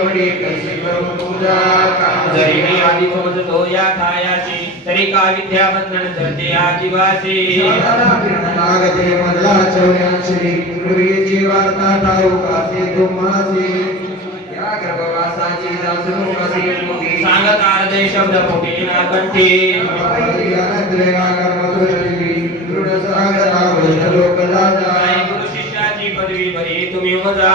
काम लोभते जा जरी मी आधी समजतो या ठायाची तरी का विद्या बंधन धरते आदिवासी मधला चौऱ्याऐंशी पूर्वीची वार्ता ठाऊकासी तुम्हासी या गर्भवासाची दासमुखासी मुखी सांगत आरदे शब्द फुटे ना कंठी काय गुरु शिष्याची पदवी बरी तुम्ही मज़ा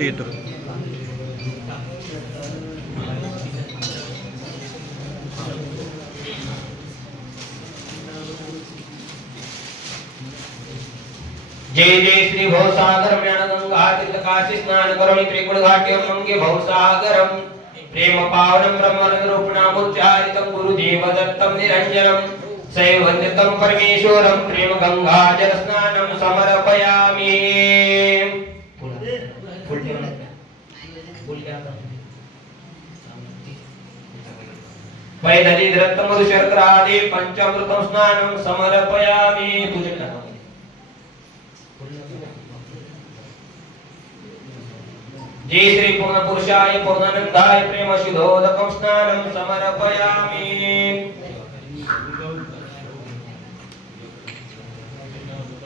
येतो जय जय श्री भवसागर ज्ञान गंगा स्नान करोमि त्रिकुण घाट्य मंगे भवसागरम। प्रेम पावनम ब्रह्मरंग रूपणामुच्चारितं गुरुदेव प्रेम गंगा जल स्नानं समर्पयामि। वैदली रत्न पंचामृतं स्नानं समर्पयामि पूजन जय श्री पूर्ण पुरुषाय पूर्णानंदाय प्रेम स्नानं समर्पयामि।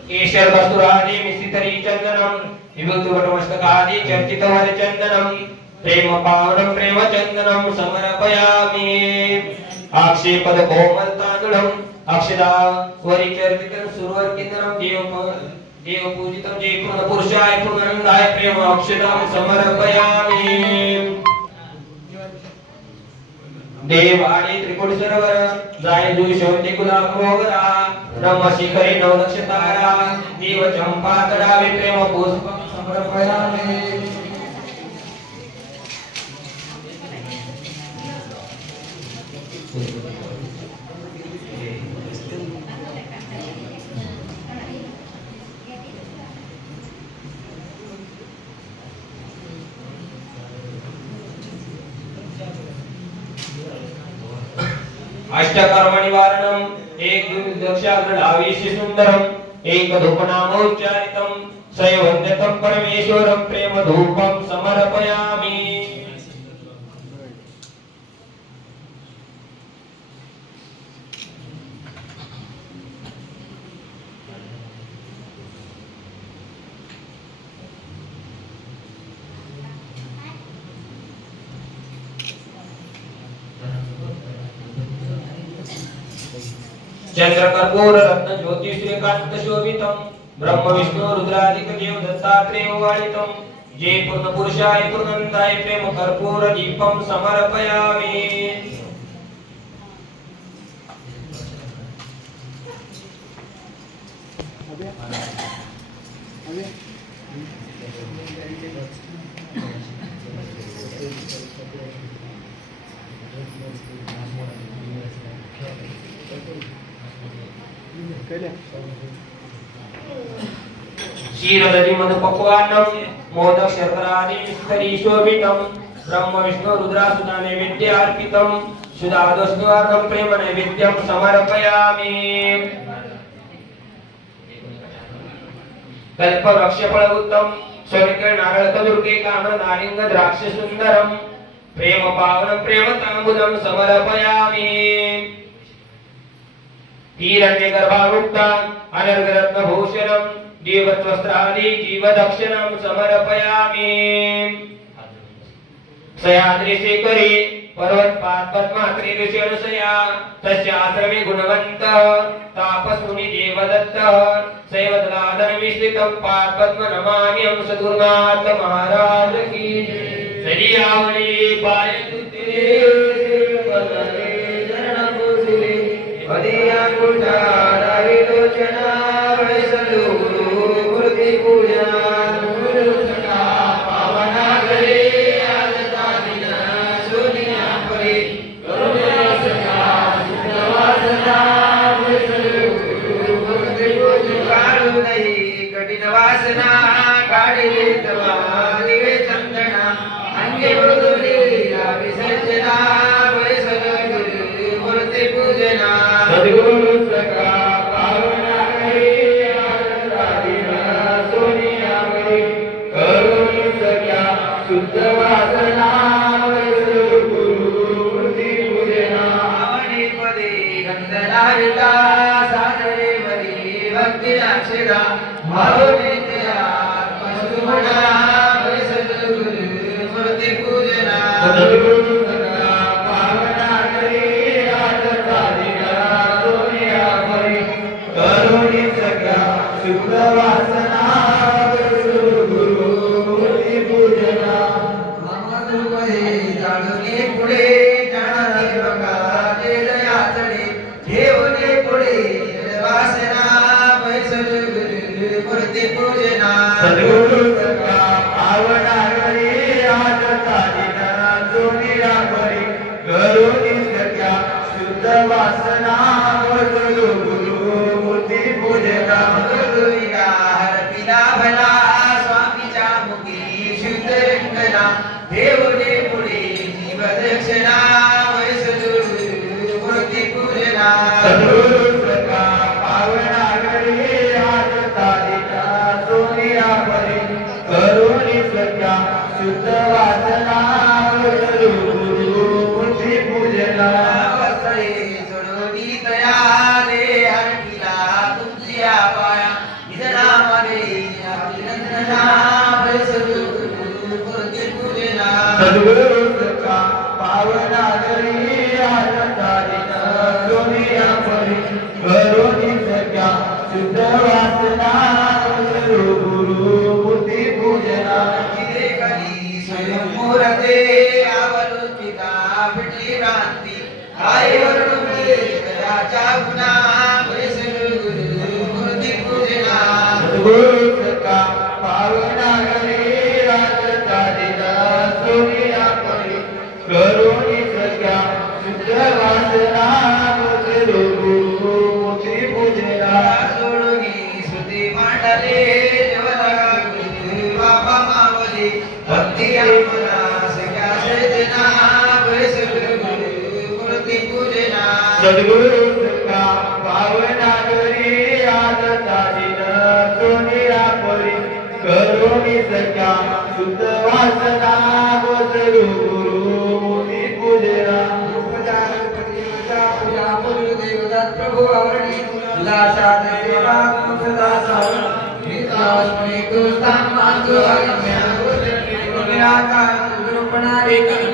केशर कस्तुरादि मिश्रितरी चंदनं विभूति वटमस्तकादि चर्चितवर चंदनं प्रेम पावनं प्रेम चंदनं समर्पयामि। आक्षेपद कोमल तांदुळं अक्षदा वरी चर्चितं सुरवर किन्नरं देव देव पूजितं जय पूर्ण प्रेम अक्षदां समर्पयामि। देव आणि त्रिकुट सरोवर जाय जुई शोधे गुलाब मोगरा ब्रह्म शिखरी नवलक्ष तारा देव चंपा तडावे प्रेम पुष्प समर्पयामि अष्टकर्म निवारणम एक सुंदरम एक धूपनामोच्चारितम सैवन्यतम परमेश्वरम प्रेम धूपम समर्पयामि। चंद्र कर्पूर रत्न ज्योति श्रीकांत ब्रह्म विष्णु रुद्रादिकमयो दत्तात्रेयो वाणितं ये पूर्णपुरुषाय पूर्णन्ताय प्रेम कर्पूरदीपं समर्पयामि Thank you. क्षीरदधिमधुपक्वान्नं मोदक्षर्करादि विस्तरीशोभितं ब्रह्मविष्णुरुद्रासुधानैवेद्यार्पितं सुधादोष्णुवार्घं प्रेमनैवेद्यं समर्पयामि कल्पवृक्षफलवृत्तं स्वर्गनारळतदुर्गे कामनारिङ्गद्राक्षसुन्दरं प्रेमपावनं प्रेमताम्बुलं समर्पयामि हिरण्यगर्भावृक्ताम् अनर्गरत्नभूषणम् जीवत्वस्त्राणि जीवदक्षिणं समर्पयामि। सयादृशे करे पर्वत पाद पद्मा त्रिदृशि अनुसया तस्य आश्रमे गुणवन्तः तापस्मुनि देवदत्तः सैव दलादन मिश्रितं पाद पद्म नमामि हम सदुर्नाथ महाराज की सरियावली पाय तुतिरे पदरे चरण कोसिरे વાસના કાઢી દેવા Thank you. सदगुरु का पावन Sundara मुहूर्ते अवलोकिता विटी रांती आयवर वेदाच्या गुणा. सद्गुरु का भावना करी आज ताजिन सोनी आपरी करो मी सख्या शुद्ध वासना गोसरू गुरु मुनी पूजना प्रभु आवरणी लाशा देवा मुखदा सावन नितास्मी गोस्ताम मांगो अगम्या गोपणा एक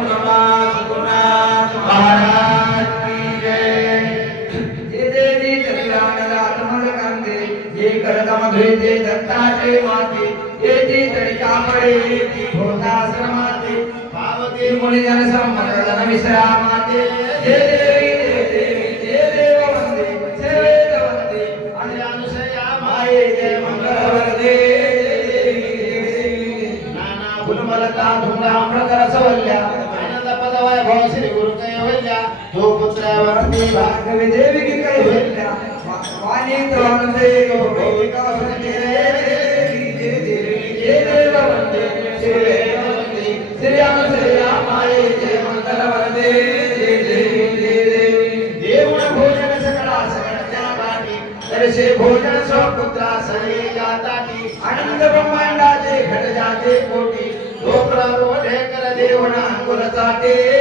तो पुत्र वंदे भागवे देवी की कई भेटा वाणी तो वंदे को गोविंदा वंदे जय आनंद ब्रह्मांडा जे घट जाते कोटी दो प्रभु ओढ़े कर देवना अंकुल ताटे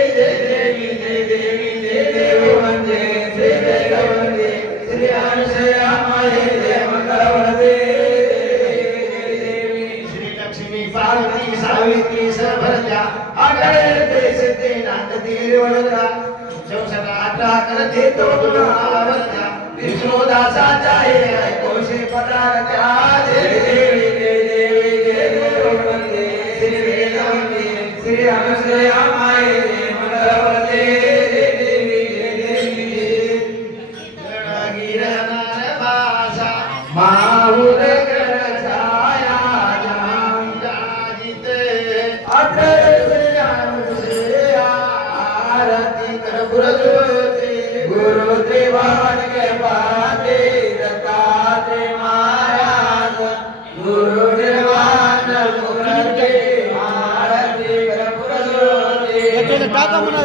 कर देतो गुणावत्या विष्णुदासाच्या हे ऐकोशे पदार्थ आजे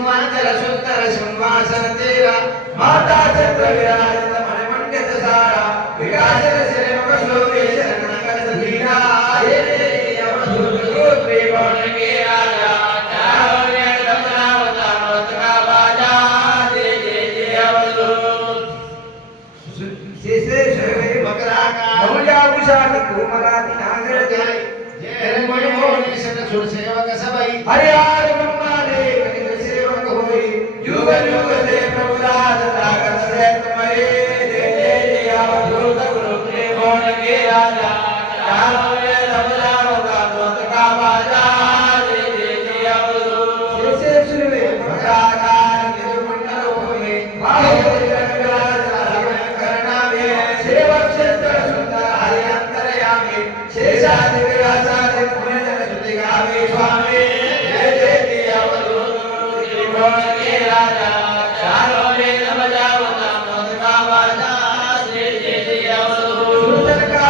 మంజల సుందర సింహాసన తీర మాతా చంద్ర విరాజిత మణిమండిత సార వికాసిత శ్రీమక శోభే శరణగత ధీరా ఏ యమ సూర్య ప్రేమ నగేరా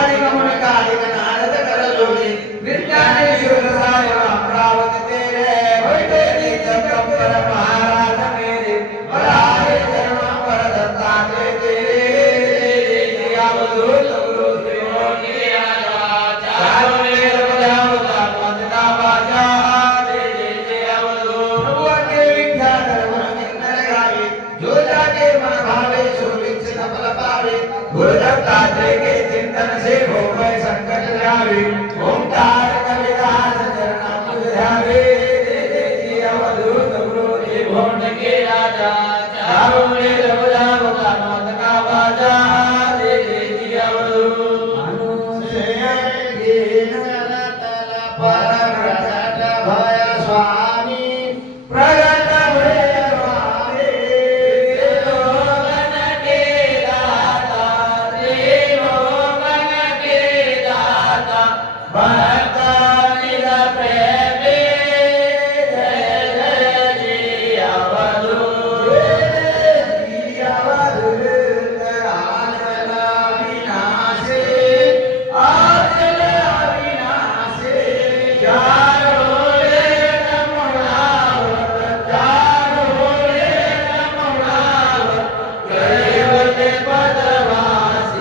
Hallelujah.